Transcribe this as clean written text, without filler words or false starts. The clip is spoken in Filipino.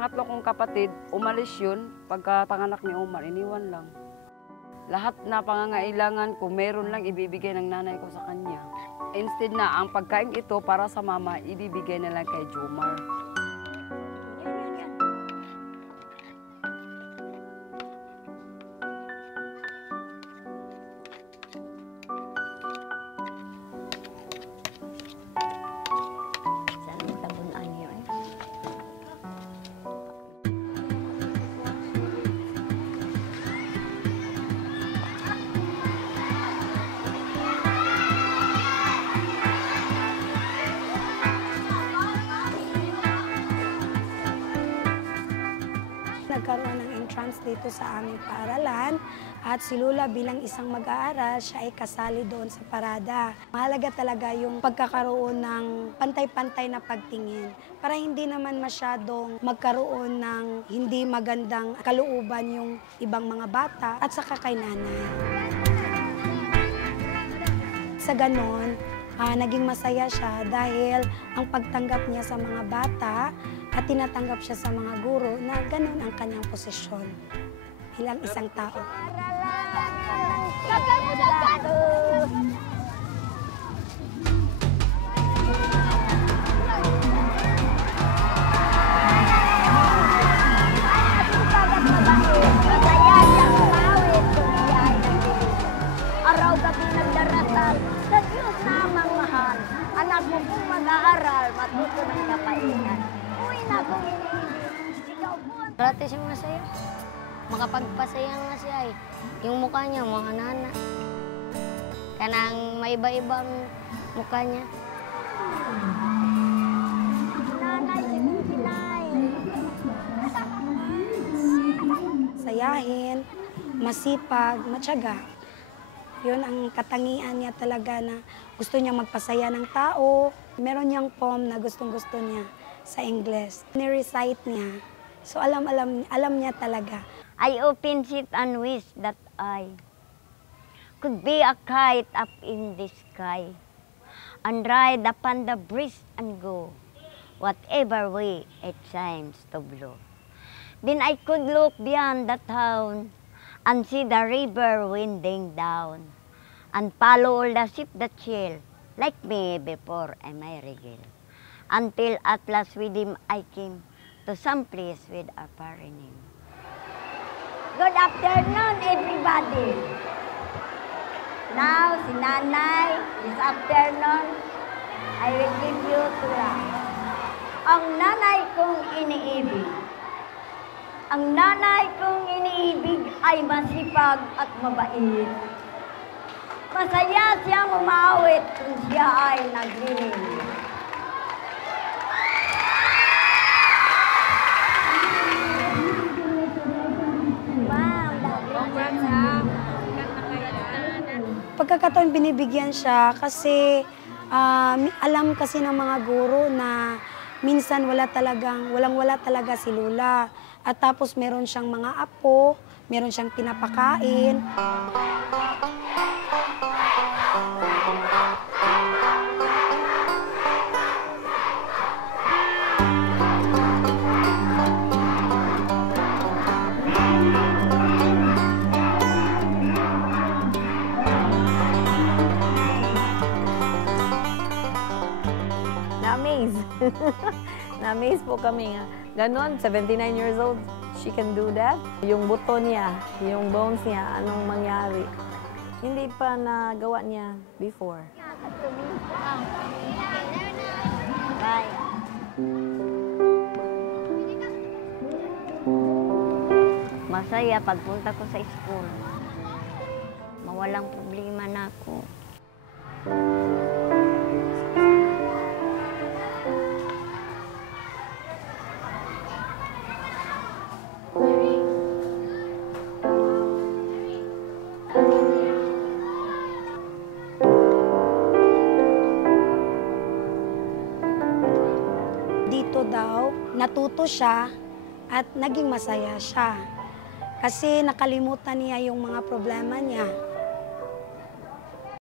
pangatlo kong kapatid, umalis yun. Pagkapanganak ni Omar, iniwan lang. Lahat na pangangailangan ko, meron lang ibibigay ng nanay ko sa kanya. Instead na ang pagkain ito para sa mama, ibibigay na lang kay Jomar. Nagkaroon ng entrance dito sa aming paaralan at si Lula bilang isang mag-aaral, siya ay kasali doon sa parada. Mahalaga talaga yung pagkakaroon ng pantay-pantay na pagtingin para hindi naman masyadong magkaroon ng hindi magandang kalooban yung ibang mga bata at saka kay nanay. Sa ganon, naging masaya siya dahil ang pagtanggap niya sa mga bata at tinatanggap siya sa mga guro na ganun ang kanyang posisyon bilang isang tao. Araw-gabi nagdarasal sa Diyos namang mahal. Anak mo kung mag-aaral, matuto ng kapainan. Uy na kung iniibig, ikaw po. Dati siyang masaya. Makapagpasaya nga siya eh. Yung mukha niya, mga nana. Kanang may iba-ibang mukha niya. Nanay, sinay. Sayahin, masipag, matyaga. Yun ang katangian niya talaga na gusto niya magpasaya ng tao. Meron niyang poem na gustong-gusto niya sa English. Ni-recite niya. So alam niya talaga. I open it and wish that I could be a kite up in the sky and ride upon the breeze and go whatever way it seems to blow. Then I could look beyond the town and see the river winding down, and follow all the ship that sail, like me before I may regale, until at last with him I came to some place with a foreign name. Good afternoon, everybody. Now, si Nanay, this afternoon, I will give you to ang nanay kong iniibig. Ang nanay kong iniibig ay masipag at mabait. Masaya siyang umawit kung siya ay nagliling. Pagkakataon binibigyan siya kasi alam kasi ng mga guro na minsan walang-wala talaga si Lula. At tapos meron siyang mga apo, meron siyang pinapakain. Na-amaze. Na-amaze po kami nga. Ganon, 79 years old, she can do that. Yung buto niya, yung bones niya, anong mangyari. Hindi pa nagawa niya before. Bye. Masaya pagpunta ko sa school. Mawalang problema na ako. Dito daw, natuto siya at naging masaya siya. Kasi nakalimutan niya yung mga problema niya.